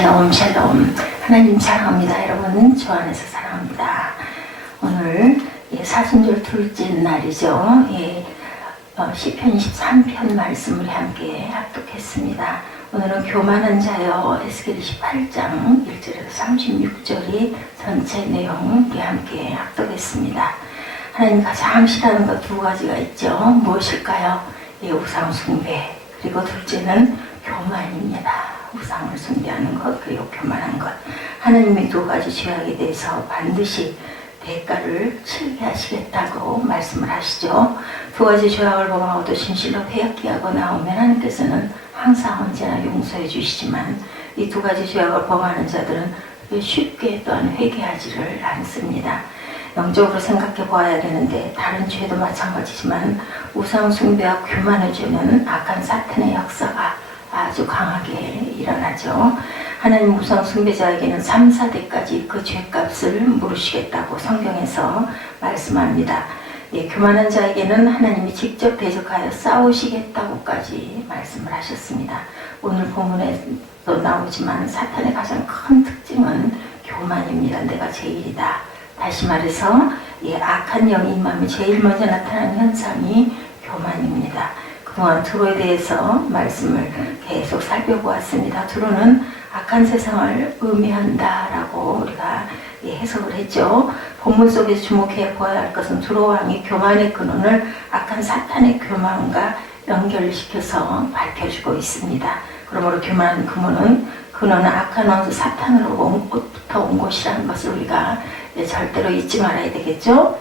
샬롬 샬롬. 하나님 사랑합니다. 여러분 주 안에서 사랑합니다. 오늘 사순절 둘째 날이죠. 시편 23편 말씀을 함께 합독했습니다. 오늘은 교만한 자여 에스겔 28장 1절에서 36절이 전체 내용 함께 합독했습니다. 하나님 가장 싫어하는 것 두 가지가 있죠. 무엇일까요? 우상 숭배, 그리고 둘째는 교만입니다. 우상을 숭배하는 것, 그리고 교만한 것. 하나님이 두 가지 죄악에 대해서 반드시 대가를 치르게 하시겠다고 말씀을 하시죠. 두 가지 죄악을 범하고도 진실로 회개하고 나오면 하나님께서는 항상 언제나 용서해 주시지만 이 두 가지 죄악을 범하는 자들은 쉽게 또한 회개하지를 않습니다. 영적으로 생각해 보아야 되는데 다른 죄도 마찬가지지만 우상 숭배와 교만의 죄는 악한 사탄의 역사가 아주 강하게 일어나죠. 하나님 우상 숭배자에게는 3, 4대까지 그 죄값을 물으시겠다고 성경에서 말씀합니다. 교만한 자에게는 하나님이 직접 대적하여 싸우시겠다고까지 말씀을 하셨습니다. 오늘 본문에도 나오지만 사탄의 가장 큰 특징은 교만입니다. 내가 제일이다. 다시 말해서 악한 영이 임하면 제일 먼저 나타나는 현상이 교만입니다. 그동안 두로에 대해서 말씀을 계속 살펴보았습니다. 두로는 악한 세상을 의미한다라고 우리가 해석을 했죠. 본문 속에서 주목해 보아야 할 것은 두로 왕이 교만의 근원을 악한 사탄의 교만과 연결시켜서 밝혀주고 있습니다. 그러므로 교만한 근원은 악한 원수 사탄으로부터 온 것이라는 것을 우리가 절대로 잊지 말아야 되겠죠.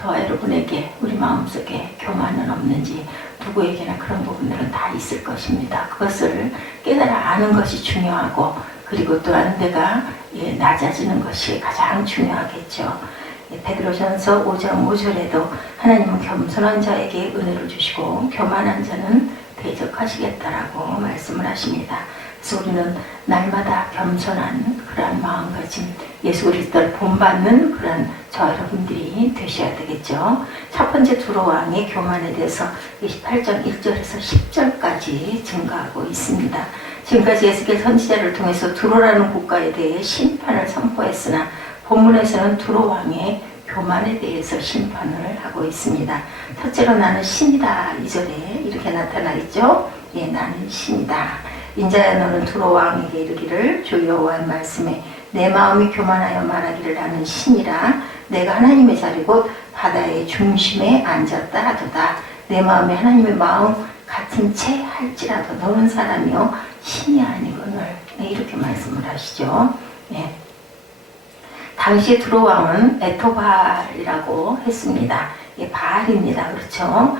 저와 여러분에게 우리 마음속에 교만은 없는지 누구에게나 그런 부분들은 다 있을 것입니다. 그것을 깨달아 아는 것이 중요하고, 그리고 또한 내가 낮아지는 것이 가장 중요하겠죠. 베드로전서 5장 5절에도 하나님은 겸손한 자에게 은혜를 주시고 교만한 자는 대적하시겠다라고 말씀을 하십니다. 그래서 우리는 날마다 겸손한 그러한 마음가짐, 예수 그리스도를 본받는 그런 저와 여러분들이 되셔야 되겠죠. 첫 번째 두로 왕의 교만에 대해서 28장 1절에서 10절까지 증가하고 있습니다. 지금까지 에스겔 선지자를 통해서 두로라는 국가에 대해 심판을 선포했으나 본문에서는 두로 왕의 교만에 대해서 심판을 하고 있습니다. 첫째로 나는 신이다. 2절에 이렇게 나타나 있죠. 나는 신이다. 인자야 너는 두로 왕에게 이르기를 주 여호와의 말씀에 내 마음이 교만하여 말하기를 나는 신이라. 내가 하나님의 자리 곧 바다의 중심에 앉았다 하도다. 내 마음이 하나님의 마음 같은 채 할지라도 너는 사람이요 신이 아니거늘. 이렇게 말씀을 하시죠. 당시 두로 왕은 에토발이라고 했습니다. 바알입니다. 그렇죠?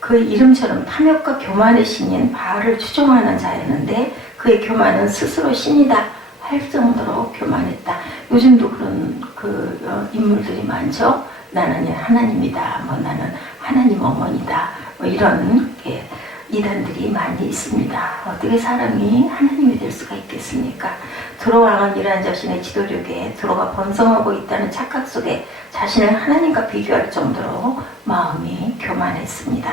그 이름처럼 탐욕과 교만의 신인 바알을 추종하는 자였는데 그의 교만은 스스로 신이다 할 정도로 교만했다. 요즘도 그런 인물들이 많죠. 나는 하나님이다. 나는 하나님 어머니다. 이런 이단들이 많이 있습니다. 어떻게 사람이 하나님이 될 수가 있겠습니까? 두로 왕은 이러한 자신의 지도력에 두로가 번성하고 있다는 착각 속에 자신을 하나님과 비교할 정도로 마음이 교만했습니다.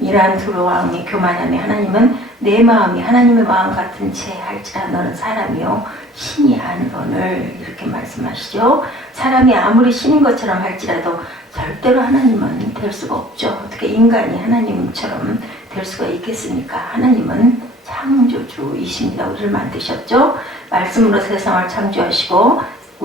이러한 두로 왕의 교만함에 하나님은 내 마음이 하나님의 마음 같은 채 할지라 너는 사람이요 신이 아니거늘. 이렇게 말씀하시죠. 사람이 아무리 신인 것처럼 할지라도 절대로 하나님은 될 수가 없죠. 어떻게 인간이 하나님처럼 될 수가 있겠습니까? 하나님은 창조주이십니다. 우리를 만드셨죠. 말씀으로 세상을 창조하시고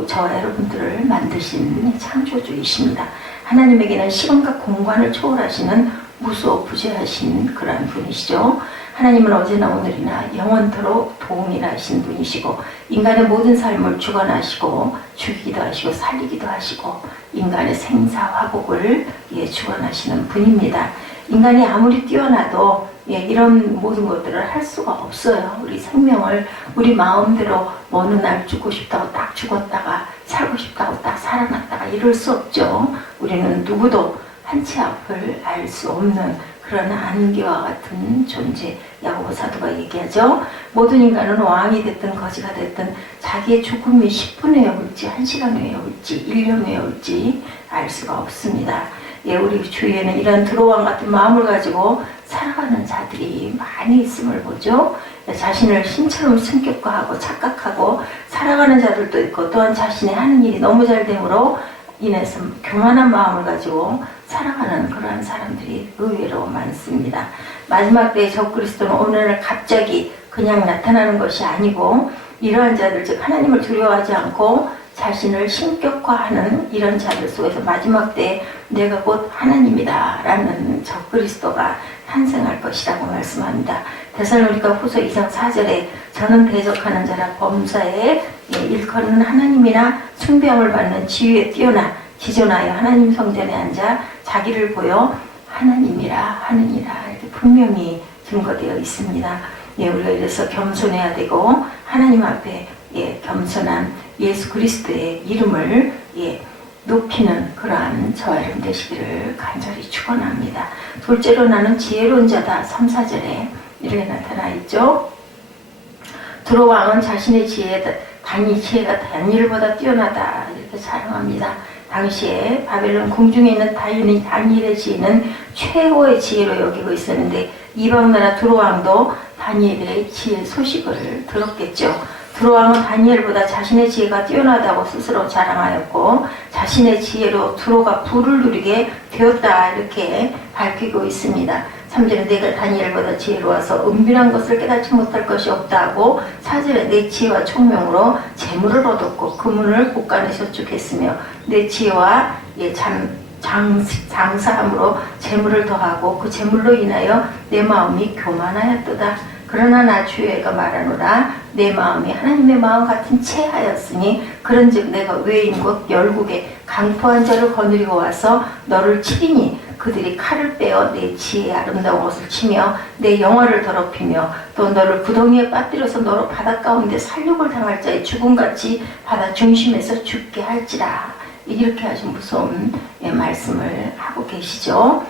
저와 여러분들을 만드신 창조주이십니다. 하나님에게는 시간과 공간을 초월하시는 무소부재하신 그러한 분이시죠. 하나님은 어제나 오늘이나 영원토록 동일하신 분이시고 인간의 모든 삶을 주관하시고 죽이기도 하시고 살리기도 하시고 인간의 생사화복을 주관하시는 분입니다. 인간이 아무리 뛰어나도 이런 모든 것들을 할 수가 없어요. 우리 생명을 우리 마음대로 어느 날 죽고 싶다고 딱 죽었다가 살고 싶다고 딱 살아났다가 이럴 수 없죠. 우리는 누구도 한 치 앞을 알 수 없는 그런 안개와 같은 존재. 야고보 사도가 얘기하죠. 모든 인간은 왕이 됐든 거지가 됐든 자기의 죽음이 10분 후에 올지 1시간 후에 올지 1년 후에 올지 알 수가 없습니다. 우리 주위에는 이런 두로 왕 같은 마음을 가지고 살아가는 자들이 많이 있음을 보죠. 자신을 신처럼 승격화하고 착각하고 살아가는 자들도 있고, 또한 자신이 하는 일이 너무 잘 되므로 인해서 교만한 마음을 가지고 살아가는 그러한 사람들이 의외로 많습니다. 마지막 때의 적그리스도는 오늘날 갑자기 그냥 나타나는 것이 아니고, 이러한 자들, 즉 하나님을 두려워하지 않고 자신을 신격화하는 이런 자들 속에서 마지막 때에 내가 곧 하나님이다 라는 적그리스도가 탄생할 것이라고 말씀합니다. 데살로니가 후서 2장 4절에 저는 대적하는 자라 범사에 일컫는 하나님이나 숭배함을 받는 지위에 뛰어나 기존하여 하나님 성전에 앉아 자기를 보여 하나님이라 하느니라, 이렇게 분명히 증거되어 있습니다. 우리가 이래서 겸손해야 되고, 하나님 앞에 겸손한 예수 그리스도의 이름을 높이는 그러한 저와 여러분 되시기를 간절히 축원합니다. 둘째로 나는 지혜로운 자다. 3, 4절에 이렇게 나타나 있죠. 두로 왕은 자신의 지혜가 다니엘보다 뛰어나다 이렇게 자랑합니다. 당시에 바벨론 궁중에 있는 다니엘의 지혜는 최고의 지혜로 여기고 있었는데, 이방 나라 두로 왕도 다니엘의 지혜 소식을 들었겠죠. 두로 왕은 다니엘보다 자신의 지혜가 뛰어나다고 스스로 자랑하였고, 자신의 지혜로 두로가 부를 누리게 되었다 이렇게 밝히고 있습니다. 3절에 내가 다니엘보다 지혜로워서 은밀한 것을 깨닫지 못할 것이 없다고, 4절에 내 지혜와 총명으로 재물을 얻었고 금은을 곳간에 저축했으며 내 지혜와 장사함으로 재물을 더하고 그 재물로 인하여 내 마음이 교만하였도다. 그러나 나 주여가 말하노라, 내 마음이 하나님의 마음 같은 채 하였으니 그런즉 내가 외인 곧 열국에 강포한 자를 거느리고 와서 너를 치리니 그들이 칼을 빼어 내 지혜의 아름다운 옷을 치며 내 영화를 더럽히며 또 너를 구덩이에 빠뜨려서 너로 바다 가운데 살육을 당할 자의 죽음같이 바다 중심에서 죽게 할지라. 이렇게 아주 무서운 말씀을 하고 계시죠.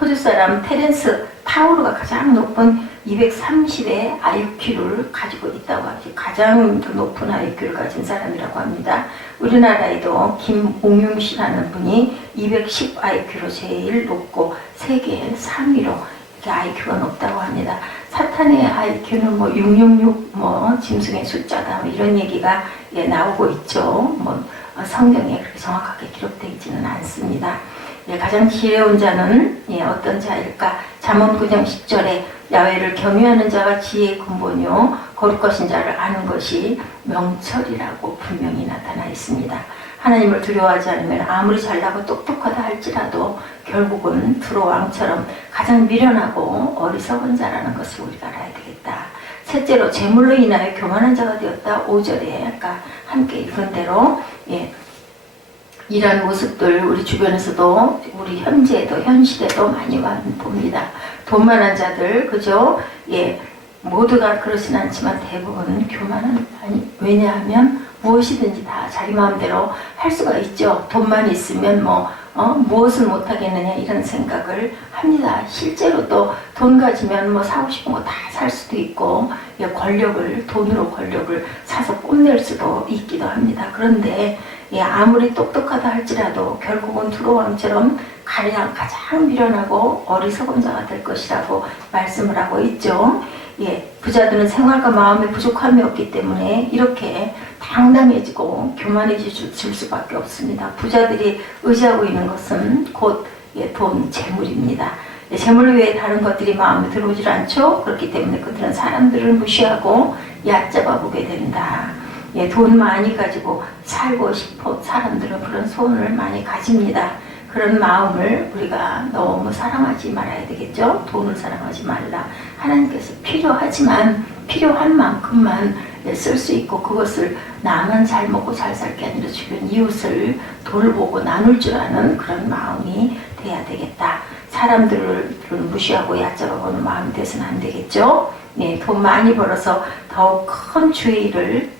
호주 사람 테렌스 타우르가 가장 높은 230의 IQ를 가지고 있다고 하죠. 가장 높은 IQ를 가진 사람이라고 합니다. 우리나라에도 김옹윤 씨라는 분이 210 IQ로 제일 높고 세계 3위로 이렇게 IQ가 높다고 합니다. 사탄의 IQ는 666 짐승의 숫자다 이런 얘기가 나오고 있죠. 성경에 그렇게 정확하게 기록되어 있지는 않습니다. 가장 지혜로운 자는 어떤 자일까? 잠언 9장 10절에 야훼를 경외하는 자가 지혜의 근본이요 거룩하신 자를 아는 것이 명철이라고 분명히 나타나 있습니다. 하나님을 두려워하지 않으면 아무리 잘나고 똑똑하다 할지라도 결국은 두로 왕처럼 가장 미련하고 어리석은 자라는 것을 우리가 알아야 되겠다. 셋째로 재물로 인하여 교만한 자가 되었다. 5절에 아까 함께 읽은 대로 이런 모습들 우리 주변에서도 우리 현재에도 현실에도 많이 봅니다. 돈 많은 자들, 그죠? 모두가 그렇진 않지만 대부분 교만은 왜냐하면 무엇이든지 다 자기 마음대로 할 수가 있죠. 돈만 있으면 무엇을 못하겠느냐 이런 생각을 합니다. 실제로 또 돈 가지면 사고 싶은 거 다 살 수도 있고 돈으로 권력을 사서 뽐낼 수도 있기도 합니다. 그런데 아무리 똑똑하다 할지라도 결국은 두로 왕처럼 가장 미련하고 어리석은 자가 될 것이라고 말씀을 하고 있죠. 부자들은 생활과 마음의 부족함이 없기 때문에 이렇게 당당해지고 교만해질 수밖에 없습니다. 부자들이 의지하고 있는 것은 곧 돈, 재물입니다. 재물 외에 다른 것들이 마음에 들어오질 않죠. 그렇기 때문에 그들은 사람들을 무시하고 얕잡아 보게 된다. 돈 많이 가지고 살고 싶어 사람들은 그런 소원을 많이 가집니다. 그런 마음을 우리가 너무 사랑하지 말아야 되겠죠. 돈을 사랑하지 말라. 하나님께서 필요한 만큼만 쓸 수 있고 그것을 나만 잘 먹고 잘 살 게 아니라 주변 이웃을 돌보고 나눌 줄 아는 그런 마음이 돼야 되겠다. 사람들을 무시하고 얕잡아보는 마음이 돼서는 안 되겠죠. 돈 많이 벌어서 더욱 큰 주의를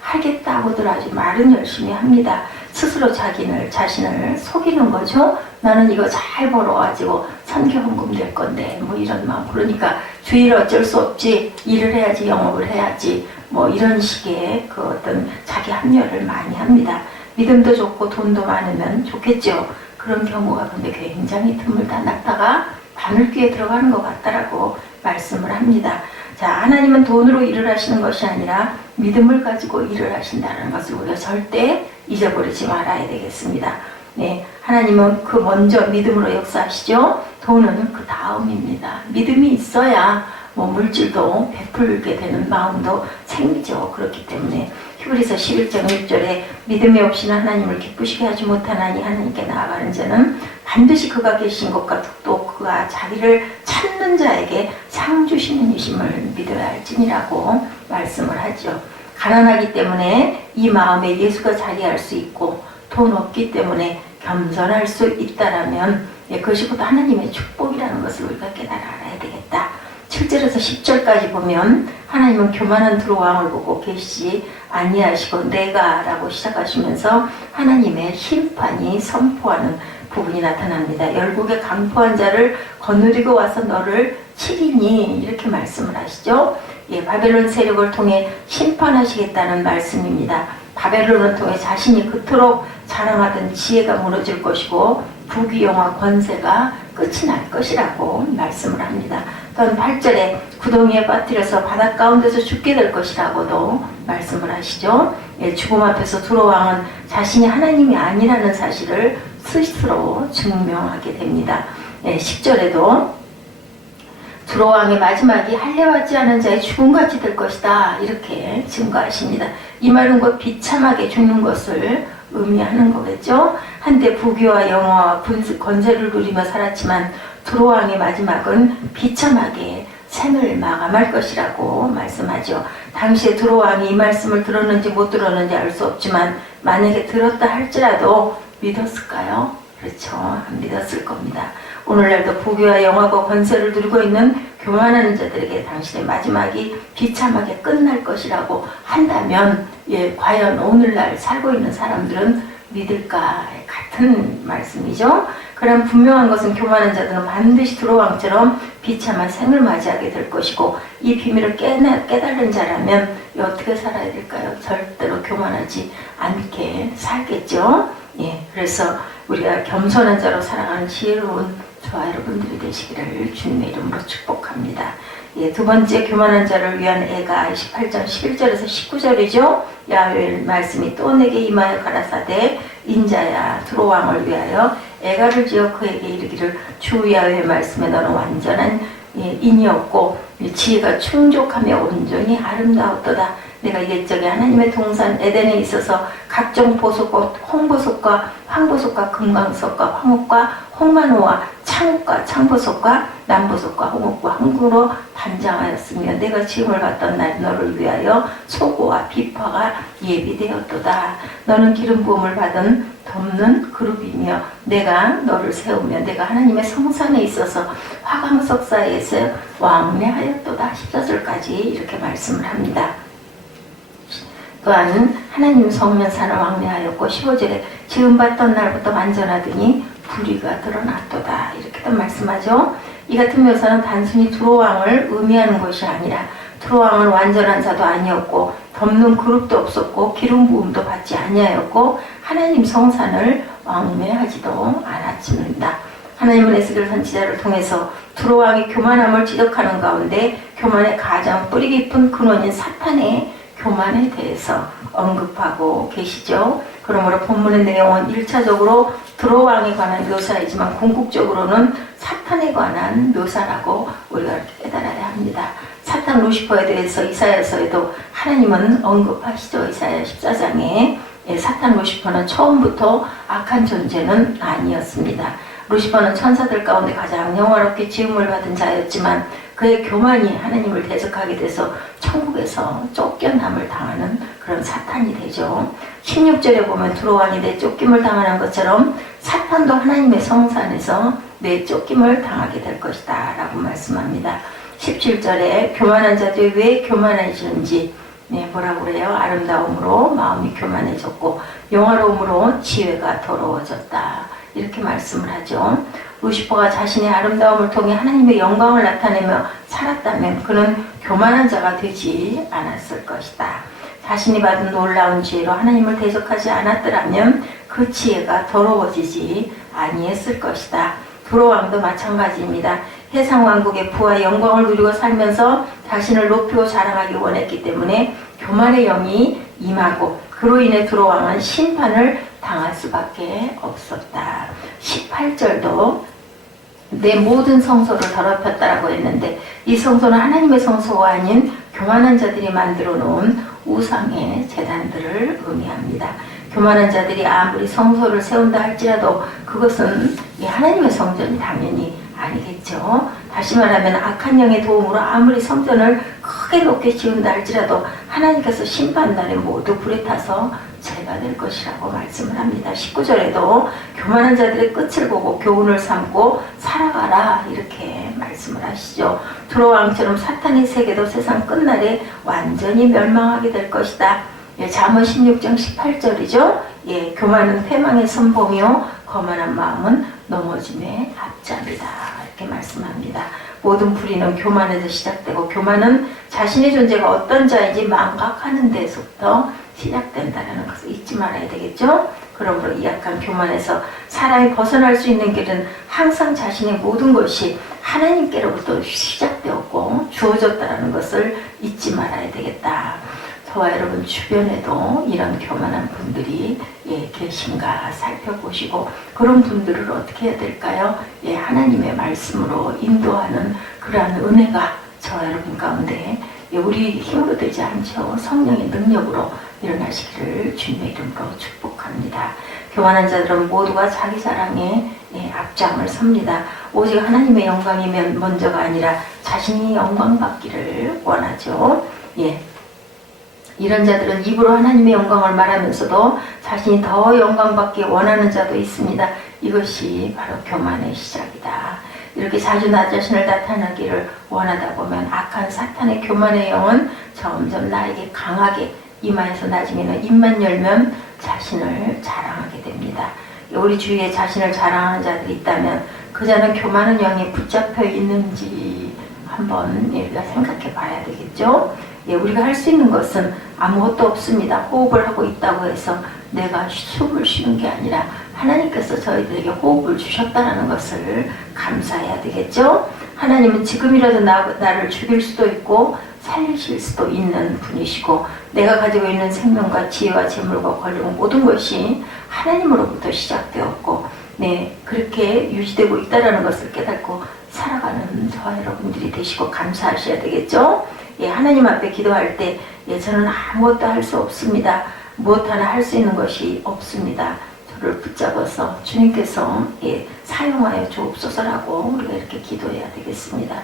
하겠다고들 아주 말은 열심히 합니다. 스스로 자신을 속이는 거죠. 나는 이거 잘 벌어가지고 선교헌금 될 건데 이런 마음. 그러니까 주의를 어쩔 수 없지, 일을 해야지, 영업을 해야지 이런 식의 그 어떤 자기 합리화를 많이 합니다. 믿음도 좋고 돈도 많으면 좋겠죠. 그런 경우가 근데 굉장히 드물다. 낙타가 바늘귀에 들어가는 것 같다라고 말씀을 합니다. 자, 하나님은 돈으로 일을 하시는 것이 아니라 믿음을 가지고 일을 하신다는 것을 우리가 절대 잊어버리지 말아야 되겠습니다. 네, 하나님은 그 먼저 믿음으로 역사하시죠. 돈은 그 다음입니다. 믿음이 있어야 뭐 물질도 베풀게 되는 마음도 생기죠. 그렇기 때문에 히브리서 11장 1절에 믿음이 없이는 하나님을 기쁘시게 하지 못하나니 하나님께 나아가는 자는 반드시 그가 계신 것과 또 그가 자기를 찾는 자에게 상 주시는 이심을 믿어야 할지니라고 말씀을 하죠. 가난하기 때문에 이 마음에 예수가 자리할 수 있고 돈 없기 때문에 겸손할 수 있다라면 그것이 곧 하나님의 축복이라는 것을 우리가 깨달아 알아야 되겠다. 7절에서 10절까지 보면 하나님은 교만한 두로왕을 보고 계시지 아니하시고 내가 라고 시작하시면서 하나님의 심판이 선포하는 부분이 나타납니다. 열국에 강포한 자를 거느리고 와서 너를 치리니 이렇게 말씀을 하시죠. 바벨론 세력을 통해 심판하시겠다는 말씀입니다. 바벨론을 통해 자신이 그토록 자랑하던 지혜가 무너질 것이고 부귀영화 권세가 끝이 날 것이라고 말씀을 합니다. 또한 8절에 구덩이에 빠뜨려서 바닷 가운데서 죽게 될 것이라고도 말씀을 하시죠. 죽음 앞에서 두로왕은 자신이 하나님이 아니라는 사실을 스스로 증명하게 됩니다. 10절에도 두로왕의 마지막이 할례받지 않은 자의 죽음같이 될 것이다 이렇게 증거하십니다. 이 말은 곧 비참하게 죽는 것을 의미하는 거겠죠. 한때 부귀와 영화와 권세를 누리며 살았지만 두로왕의 마지막은 비참하게 생을 마감할 것이라고 말씀하죠. 당시에 두로왕이 이 말씀을 들었는지 못 들었는지 알 수 없지만 만약에 들었다 할지라도 믿었을까요? 그렇죠. 안 믿었을 겁니다. 오늘날도 부귀와 영화와 권세를 누리고 있는 교만한 자들에게 당신의 마지막이 비참하게 끝날 것이라고 한다면 과연 오늘날 살고 있는 사람들은 믿을까? 같은 말씀이죠. 그럼 분명한 것은 교만한 자들은 반드시 두로왕처럼 비참한 생을 맞이하게 될 것이고 이 비밀을 깨달은 자라면 어떻게 살아야 될까요? 절대로 교만하지 않게 살겠죠. 그래서 우리가 겸손한 자로 살아가는 지혜로운 저와 여러분들이 되시기를 주님의 이름으로 축복합니다. 두 번째 교만한 자를 위한 애가 18장 11절에서 19절이죠. 야훼의 말씀이 또 내게 임하여 가라사대 인자야 두로왕을 위하여 애가를 지어 그에게 이르기를 주 야훼의 말씀에 너는 완전한 인이었고 지혜가 충족하며 온전히 아름다웠도다. 내가 옛적에 하나님의 동산 에덴에 있어서 각종 보석과 홍보석과 황보석과 금강석과 황옥과 홍만호와 창옥과 창보석과 남보석과 홍옥과 황구로 단장하였으며 내가 지음을 받던 날 너를 위하여 소고와 비파가 예비되었도다. 너는 기름 부음을 받은 덮는 그룹이며 내가 너를 세우며 내가 하나님의 성산에 있어서 화강석 사이에서 왕래하였도다. 14절까지 이렇게 말씀을 합니다. 또한 하나님 성면산을 왕래하였고 15절에 지음받던 날부터 완전하더니 불의가 드러났도다. 이렇게도 말씀하죠. 이 같은 묘사는 단순히 두로왕을 의미하는 것이 아니라 두로왕은 완전한 자도 아니었고 덮는 그룹도 없었고 기름 부음도 받지 아니하였고 하나님 성산을 왕래하지도 않았습니다. 하나님은 에스겔 선지자를 통해서 두로왕이 교만함을 지적하는 가운데 교만의 가장 뿌리 깊은 근원인 사탄의 교만에 대해서 언급하고 계시죠. 그러므로 본문의 내용은 1차적으로 두로왕에 관한 묘사이지만 궁극적으로는 사탄에 관한 묘사라고 우리가 깨달아야 합니다. 사탄 루시퍼에 대해서 이사야서에도 하나님은 언급하시죠. 이사야 14장에 사탄 루시퍼는 처음부터 악한 존재는 아니었습니다. 루시퍼는 천사들 가운데 가장 영화롭게 지음을 받은 자였지만 그의 교만이 하나님을 대적하게 돼서 천국에서 쫓겨남을 당하는 그런 사탄이 되죠. 16절에 보면 두로왕이 내쫓김을 당하는 것처럼 사탄도 하나님의 성산에서 내쫓김을 당하게 될 것이다 라고 말씀합니다. 17절에 교만한 자들이 왜 교만해지는지 뭐라고 그래요? 아름다움으로 마음이 교만해졌고 영화로움으로 지혜가 더러워졌다. 이렇게 말씀을 하죠. 루시퍼가 자신의 아름다움을 통해 하나님의 영광을 나타내며 살았다면 그는 교만한 자가 되지 않았을 것이다. 자신이 받은 놀라운 지혜로 하나님을 대적하지 않았더라면 그 지혜가 더러워지지 아니했을 것이다. 두로왕도 마찬가지입니다. 세상 왕국의 부와 영광을 누리고 살면서 자신을 높이고 자랑하기 원했기 때문에 교만의 영이 임하고 그로 인해 들어왕은 심판을 당할 수밖에 없었다. 18절도 내 모든 성소를 더럽혔다라고 했는데 이 성소는 하나님의 성소가 아닌 교만한 자들이 만들어 놓은 우상의 제단들을 의미합니다. 교만한 자들이 아무리 성소를 세운다 할지라도 그것은 하나님의 성전이 당연히 아니겠죠. 다시 말하면 악한 영의 도움으로 아무리 성전을 크게 높게 지은다 할지라도 하나님께서 심판날에 모두 불에 타서 죄가 될 것이라고 말씀을 합니다. 19절에도 교만한 자들의 끝을 보고 교훈을 삼고 살아가라 이렇게 말씀을 하시죠. 두로왕처럼 사탄의 세계도 세상 끝날에 완전히 멸망하게 될 것이다. 잠언 16장 18절이죠. 교만은 패망의 선봉이요 거만한 마음은 넘어짐의 앞잡이다 이렇게 말씀합니다. 모든 불의는 교만에서 시작되고 교만은 자신의 존재가 어떤 자인지 망각하는 데서부터 시작된다는 것을 잊지 말아야 되겠죠. 그러므로 이 약한 교만에서 사람이 벗어날 수 있는 길은 항상 자신의 모든 것이 하나님께로부터 시작되었고 주어졌다는 것을 잊지 말아야 되겠다. 저와 여러분 주변에도 이런 교만한 분들이 계신가 살펴보시고 그런 분들을 어떻게 해야 될까요? 하나님의 말씀으로 인도하는 그러한 은혜가 저와 여러분 가운데 우리 힘으로 되지 않죠. 성령의 능력으로 일어나시기를 주님의 이름으로 축복합니다. 교만한 자들은 모두가 자기 자랑에 앞장을 섭니다. 오직 하나님의 영광이면 먼저가 아니라 자신이 영광받기를 원하죠. 이런 자들은 입으로 하나님의 영광을 말하면서도 자신이 더 영광받기 원하는 자도 있습니다. 이것이 바로 교만의 시작이다. 이렇게 자주 나 자신을 나타나기를 원하다 보면 악한 사탄의 교만의 영은 점점 나에게 강하게 이마에서 나중에는 입만 열면 자신을 자랑하게 됩니다. 우리 주위에 자신을 자랑하는 자들이 있다면 그 자는 교만한 영에 붙잡혀 있는지 한번 우리가 생각해 봐야 되겠죠. 우리가 할 수 있는 것은 아무것도 없습니다. 호흡을 하고 있다고 해서 내가 숨을 쉬는 게 아니라 하나님께서 저희들에게 호흡을 주셨다는 것을 감사해야 되겠죠. 하나님은 지금이라도 나를 죽일 수도 있고 살리실 수도 있는 분이시고 내가 가지고 있는 생명과 지혜와 재물과 권력 모든 것이 하나님으로부터 시작되었고 그렇게 유지되고 있다는 것을 깨닫고 살아가는 저와 여러분들이 되시고 감사하셔야 되겠죠. 하나님 앞에 기도할 때 저는 아무것도 할 수 없습니다. 무엇 하나 할 수 있는 것이 없습니다. 저를 붙잡아서 주님께서 사용하여 주옵소서라고 우리가 이렇게 기도해야 되겠습니다.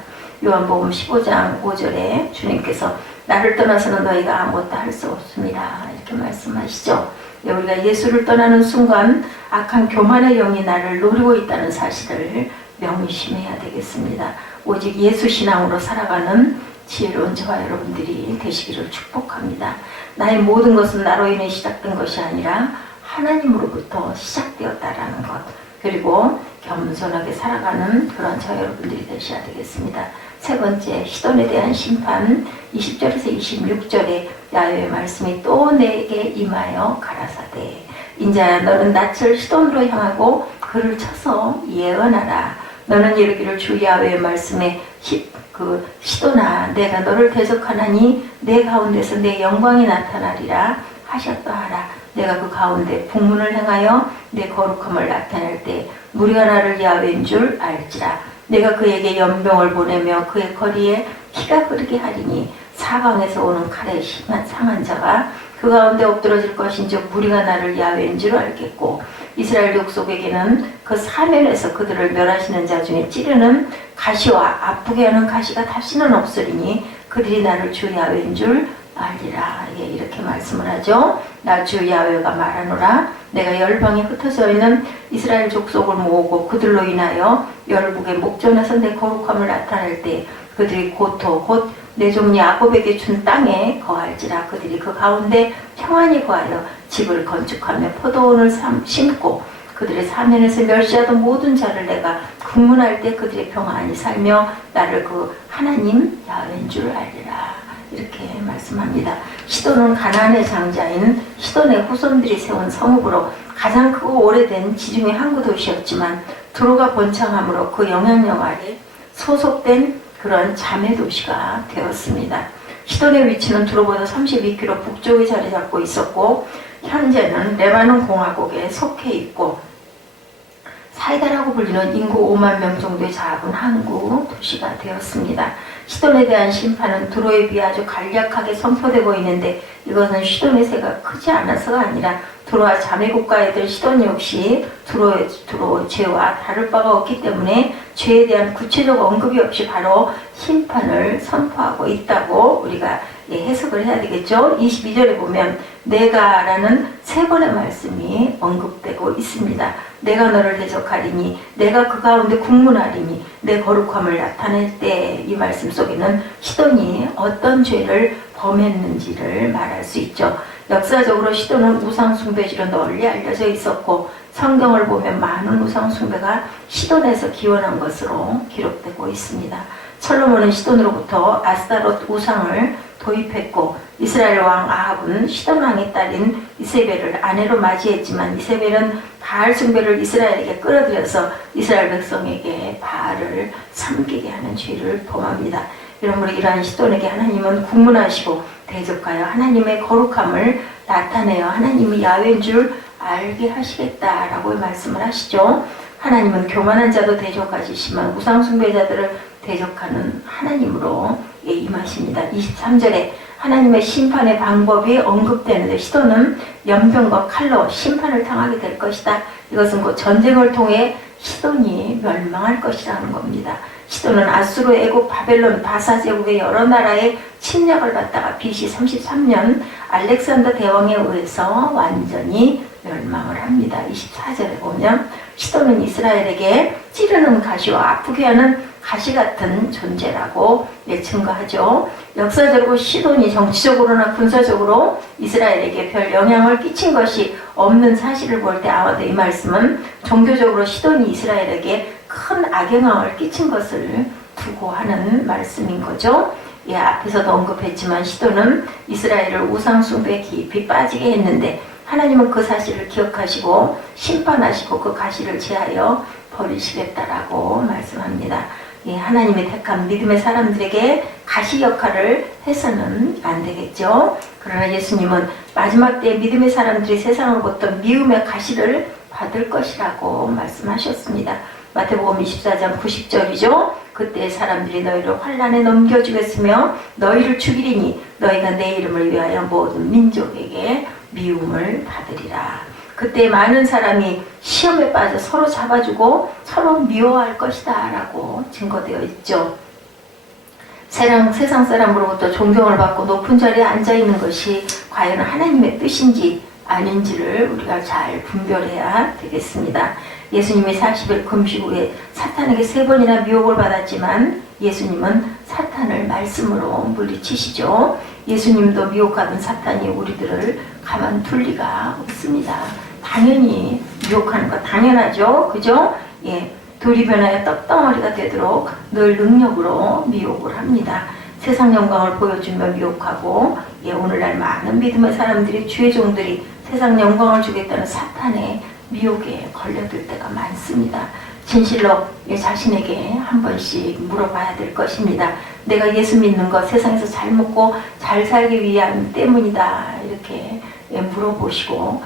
요한복음 15장 5절에 주님께서 나를 떠나서는 너희가 아무것도 할 수 없습니다. 이렇게 말씀하시죠. 우리가 예수를 떠나는 순간 악한 교만의 영이 나를 노리고 있다는 사실을 명심해야 되겠습니다. 오직 예수 신앙으로 살아가는 지혜로운 저와 여러분들이 되시기를 축복합니다. 나의 모든 것은 나로 인해 시작된 것이 아니라 하나님으로부터 시작되었다라는 것, 그리고 겸손하게 살아가는 그런 저와 여러분들이 되셔야 되겠습니다. 세 번째, 시돈에 대한 심판 20절에서 26절에 야훼의 말씀이 또 내게 임하여 가라사대 인자야 너는 낯을 시돈으로 향하고 그를 쳐서 예언하라. 너는 이르기를 주 야훼의 말씀에 시돈아 내가 너를 대적하나니 내 가운데서 내 영광이 나타나리라 하셨다 하라. 내가 그 가운데 북문을 행하여 내 거룩함을 나타낼 때 무리가 나를 야훼인 줄 알지라. 내가 그에게 연병을 보내며 그의 거리에 피가 흐르게 하리니 사방에서 오는 칼에 상한 자가 그 가운데 엎드러질 것인즉 무리가 나를 야훼인 줄 알겠고 이스라엘 족속에게는 그 사면에서 그들을 멸하시는 자 중에 찌르는 가시와 아프게 하는 가시가 다시는 없으리니 그들이 나를 주 야훼인 줄 알리라. 이렇게 말씀을 하죠. 나 주 야훼가 말하노라. 내가 열방에 흩어져 있는 이스라엘 족속을 모으고 그들로 인하여 열국의 목전에서 내 거룩함을 나타낼 때 그들이 고토 곧 내 종 야곱에게 준 땅에 거할지라. 그들이 그 가운데 평안히 거하여 집을 건축하며 포도원을 심고 그들의 사면에서 멸시하던 모든 자를 내가 국문할 때 그들의 평안히 살며 나를 그 하나님 야훼인 줄 알리라. 이렇게 말씀합니다. 시돈은 가나안의 장자인 시돈의 후손들이 세운 성읍으로 가장 크고 오래된 지중해 항구 도시였지만 두로가 번창함으로 그 영향력 아래 소속된 그런 자매 도시가 되었습니다. 시돈의 위치는 두로보다 32km 북쪽에 자리 잡고 있었고 현재는 레바논 공화국에 속해 있고 사이다라고 불리는 인구 5만 명 정도의 작은 항구 도시가 되었습니다. 시돈에 대한 심판은 두로에 비해 아주 간략하게 선포되고 있는데 이것은 시돈의 세가 크지 않아서가 아니라 두로와 자매국가에 들 시돈 역시 두로의 죄와 다를 바가 없기 때문에 죄에 대한 구체적 언급이 없이 바로 심판을 선포하고 있다고 우리가 해석을 해야 되겠죠. 22절에 보면 내가라는 3번의 말씀이 언급되고 있습니다. 내가 너를 대적하리니 내가 그 가운데 국문하리니 내 거룩함을 나타낼 때 이 말씀 속에는 시돈이 어떤 죄를 범했는지를 말할 수 있죠. 역사적으로 시돈은 우상숭배지로 널리 알려져 있었고 성경을 보면 많은 우상숭배가 시돈에서 기원한 것으로 기록되고 있습니다. 솔로몬은 시돈으로부터 아스타롯 우상을 도입했고 이스라엘 왕 아합은 시돈 왕의 딸인 이세벨을 아내로 맞이했지만 이세벨은 바알 숭배를 이스라엘에게 끌어들여서 이스라엘 백성에게 바알을 섬기게 하는 죄를 범합니다. 이러므로 이러한 시돈에게 하나님은 국문하시고 대적하여 하나님의 거룩함을 나타내어 하나님이 야훼인 줄 알게 하시겠다라고 말씀을 하시죠. 하나님은 교만한 자도 대적하시지만 우상숭배자들을 대적하는 하나님으로 임하십니다. 23절에 하나님의 심판의 방법이 언급되는데 시돈은 연병과 칼로 심판을 당하게 될 것이다. 이것은 곧 전쟁을 통해 시돈이 멸망할 것이라는 겁니다. 시돈은 아수르, 애국, 바벨론, 바사 제국의 여러 나라의 침략을 받다가 BC 33년 알렉산더 대왕에 의해서 완전히 멸망을 합니다. 24절에 보면 시돈은 이스라엘에게 찌르는 가시와 아프게 하는 가시 같은 존재라고 증거하죠. 역사적으로 시돈이 정치적으로나 군사적으로 이스라엘에게 별 영향을 끼친 것이 없는 사실을 볼 때 아마도 이 말씀은 종교적으로 시돈이 이스라엘에게 큰 악영향을 끼친 것을 두고 하는 말씀인 거죠. 앞에서도 언급했지만 시돈은 이스라엘을 우상숭배에 깊이 빠지게 했는데 하나님은 그 사실을 기억하시고 심판하시고 그 가시를 제하여 버리시겠다라고 말씀합니다. 하나님의 택한 믿음의 사람들에게 가시 역할을 해서는 안 되겠죠. 그러나 예수님은 마지막 때 믿음의 사람들이 세상으로부터 미움의 가시를 받을 것이라고 말씀하셨습니다. 마태복음 24장 90절이죠. 그때 사람들이 너희를 환난에 넘겨주겠으며 너희를 죽이리니 너희가 내 이름을 위하여 모든 민족에게 미움을 받으리라. 그때 많은 사람이 시험에 빠져 서로 잡아주고 서로 미워할 것이다 라고 증거되어 있죠. 세상 사람으로부터 존경을 받고 높은 자리에 앉아있는 것이 과연 하나님의 뜻인지 아닌지를 우리가 잘 분별해야 되겠습니다. 예수님이 40일 금식 후에 사탄에게 3번이나 미혹을 받았지만 예수님은 사탄을 말씀으로 물리치시죠. 예수님도 미혹하던 사탄이 우리들을 가만둘 리가 없습니다. 당연히 미혹하는 거 당연하죠. 그죠? 돌이 변하여 떡덩어리가 되도록 늘 능력으로 미혹을 합니다. 세상 영광을 보여주며 미혹하고 오늘날 많은 믿음의 사람들이 주의 종들이 세상 영광을 주겠다는 사탄의 미혹에 걸려들 때가 많습니다. 진실로 자신에게 한 번씩 물어봐야 될 것입니다. 내가 예수 믿는 것 세상에서 잘 먹고 잘 살기 위한 때문이다 이렇게 물어보시고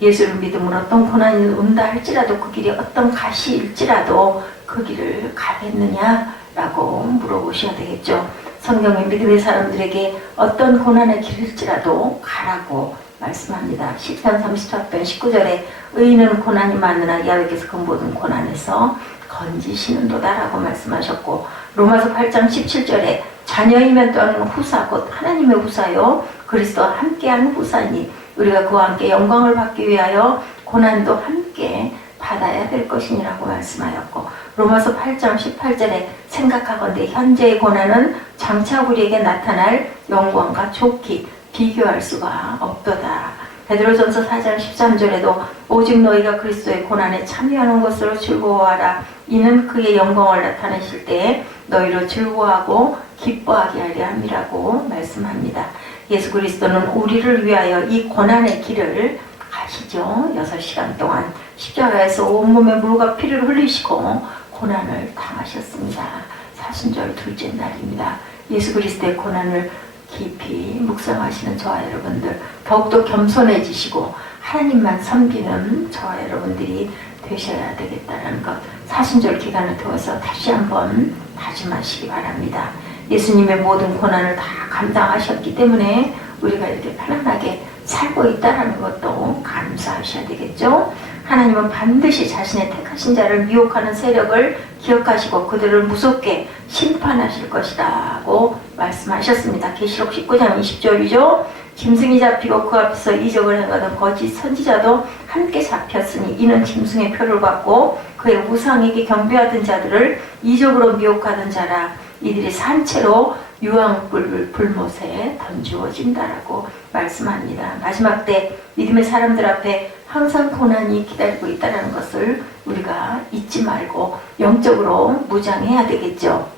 예수를 믿음으로 어떤 고난이 온다 할지라도 그 길이 어떤 가시일지라도 그 길을 가겠느냐라고 물어보셔야 되겠죠. 성경의 믿음의 사람들에게 어떤 고난의 길일지라도 가라고 말씀합니다. 시편 34편 19절에 의인은 고난이 많으나 야훼께서 그 모든 고난에서 건지시는도다라고 말씀하셨고 로마서 8장 17절에 자녀이면 또한 후사 곧 하나님의 후사요 그리스도와 함께한 후사니 우리가 그와 함께 영광을 받기 위하여 고난도 함께 받아야 될 것이니라고 말씀하였고 로마서 8장 18절에 생각하건대 현재의 고난은 장차 우리에게 나타날 영광과 좋기 비교할 수가 없도다. 베드로전서 4장 13절에도 오직 너희가 그리스도의 고난에 참여하는 것으로 즐거워하라. 이는 그의 영광을 나타내실 때에 너희로 즐거워하고 기뻐하게 하려 함이라고 말씀합니다. 예수 그리스도는 우리를 위하여 이 고난의 길을 가시죠. 6시간 동안 십자가에서 온몸에 물과 피를 흘리시고 고난을 당하셨습니다. 사순절 둘째 날입니다. 예수 그리스도의 고난을 깊이 묵상하시는 저와 여러분들, 더욱더 겸손해지시고 하나님만 섬기는 저와 여러분들이 되셔야 되겠다는 것, 사순절 기간을 통해서 다시 한번 다짐하시기 바랍니다. 예수님의 모든 고난을 다 감당하셨기 때문에 우리가 이렇게 편안하게 살고 있다는 것도 감사하셔야 되겠죠. 하나님은 반드시 자신의 택하신 자를 미혹하는 세력을 기억하시고 그들을 무섭게 심판하실 것이라고 말씀하셨습니다. 계시록 19장 20절이죠. 짐승이 잡히고 그 앞에서 이적을 행하던 거짓 선지자도 함께 잡혔으니 이는 짐승의 표를 받고 그의 우상에게 경배하던 자들을 이적으로 미혹하던 자라. 이들이 산채로 유황불 불못에 던주어진다라고 말씀합니다. 마지막 때 믿음의 사람들 앞에 항상 고난이 기다리고 있다는 것을 우리가 잊지 말고 영적으로 무장해야 되겠죠.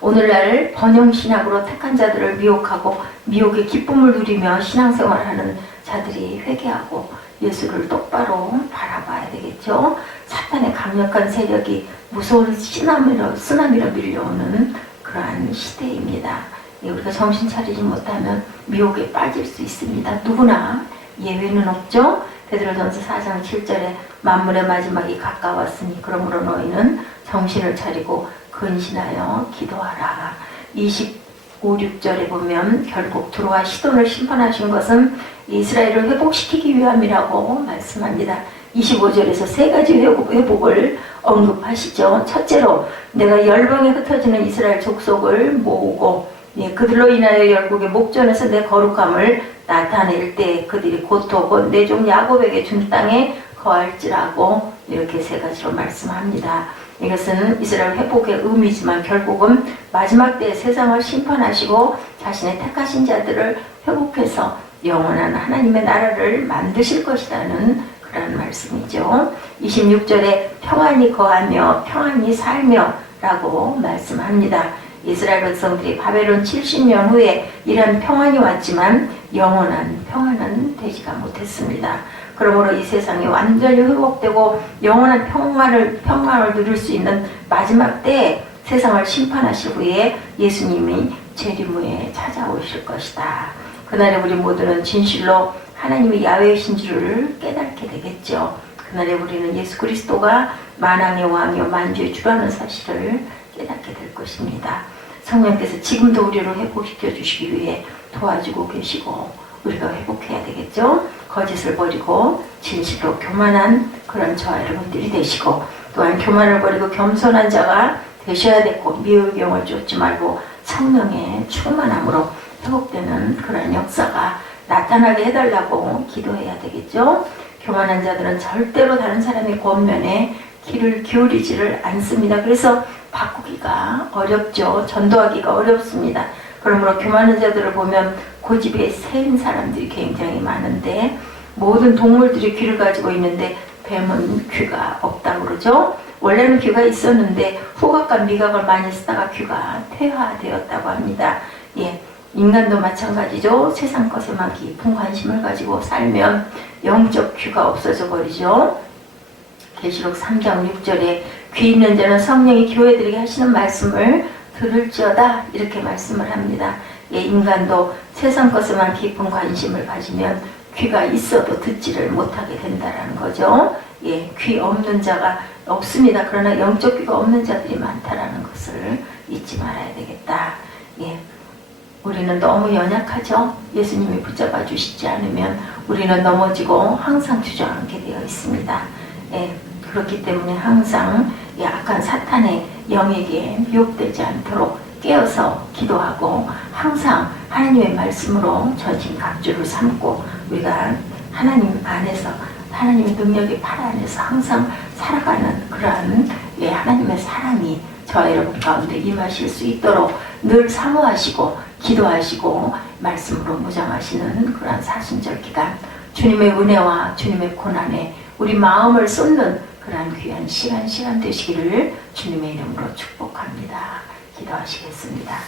오늘날 번영신학으로 택한 자들을 미혹하고 미혹의 기쁨을 누리며 신앙생활하는 자들이 회개하고 예수를 똑바로 바라봐야 되겠죠. 사탄의 강력한 세력이 무서운 쓰나미로 밀려오는 그러한 시대입니다. 우리가 정신 차리지 못하면 미혹에 빠질 수 있습니다. 누구나 예외는 없죠. 베드로전서 4장 7절에 만물의 마지막이 가까웠으니 그러므로 너희는 정신을 차리고 근신하여 기도하라. 25, 6절에 보면 결국 두로와 시돈을 심판하신 것은 이스라엘을 회복시키기 위함이라고 말씀합니다. 25절에서 세 가지 회복을 언급하시죠. 첫째로 내가 열방에 흩어지는 이스라엘 족속을 모으고 그들로 인하여 열국의 목전에서 내 거룩함을 나타낼 때 그들이 고토고 내 종 야곱에게 준 땅에 거할지라고 이렇게 세 가지로 말씀합니다. 이것은 이스라엘 회복의 의미지만 결국은 마지막 때에 세상을 심판하시고 자신의 택하신 자들을 회복해서 영원한 하나님의 나라를 만드실 것이라는 그런 말씀이죠. 26절에 평안히 거하며 평안히 살며 라고 말씀합니다. 이스라엘 백성들이 바벨론 70년 후에 이런 평안이 왔지만 영원한 평안은 되지가 못했습니다. 그러므로 이 세상이 완전히 회복되고 영원한 평안을 누릴 수 있는 마지막 때에 세상을 심판하실 후에 예수님이 재림후에 찾아오실 것이다. 그날에 우리 모두는 진실로 하나님이 야훼이신 줄을 깨닫게 되겠죠. 그날에 우리는 예수 그리스도가 만왕의 왕이요 만주의 주라는 사실을 깨닫게 될 것입니다. 성령께서 지금도 우리를 회복시켜 주시기 위해 도와주고 계시고 우리가 회복해야 되겠죠. 거짓을 버리고 진실로 교만한 그런 저와 여러분들이 되시고 또한 교만을 버리고 겸손한 자가 되셔야 되고 미혹경을 쫓지 말고 성령의 충만함으로 회복되는 그런 역사가 나타나게 해달라고 기도해야 되겠죠. 교만한 자들은 절대로 다른 사람의 권면에 귀를 기울이지를 않습니다. 그래서 바꾸기가 어렵죠. 전도하기가 어렵습니다. 그러므로 교만한 자들을 보면 고집에 세인 사람들이 굉장히 많은데 모든 동물들이 귀를 가지고 있는데 뱀은 귀가 없다고 그러죠. 원래는 귀가 있었는데 후각과 미각을 많이 쓰다가 귀가 퇴화되었다고 합니다. 인간도 마찬가지죠. 세상 것에만 깊은 관심을 가지고 살면 영적 귀가 없어져 버리죠. 계시록 3장 6절에 귀 있는 자는 성령이 교회들에게 하시는 말씀을 들을지어다 이렇게 말씀을 합니다. 인간도 세상 것에만 깊은 관심을 가지면 귀가 있어도 듣지를 못하게 된다는 거죠. 귀 없는 자가 없습니다. 그러나 영적 귀가 없는 자들이 많다라는 것을 잊지 말아야 되겠다. 우리는 너무 연약하죠. 예수님이 붙잡아 주시지 않으면 우리는 넘어지고 항상 주저앉게 되어 있습니다. 그렇기 때문에 항상 약한 사탄의 영에게 미혹되지 않도록 깨어서 기도하고 항상 하나님의 말씀으로 전신갑주를 삼고 우리가 하나님 안에서 하나님의 능력의 팔 안에서 항상 살아가는 그러한 하나님의 사랑이 저와 여러분 가운데 임하실 수 있도록 늘 사모하시고 기도하시고 말씀으로 무장하시는 그러한 사순절 기간 주님의 은혜와 주님의 고난에 우리 마음을 쏟는 그러한 귀한 시간 되시기를 주님의 이름으로 축복합니다. 기도하시겠습니다.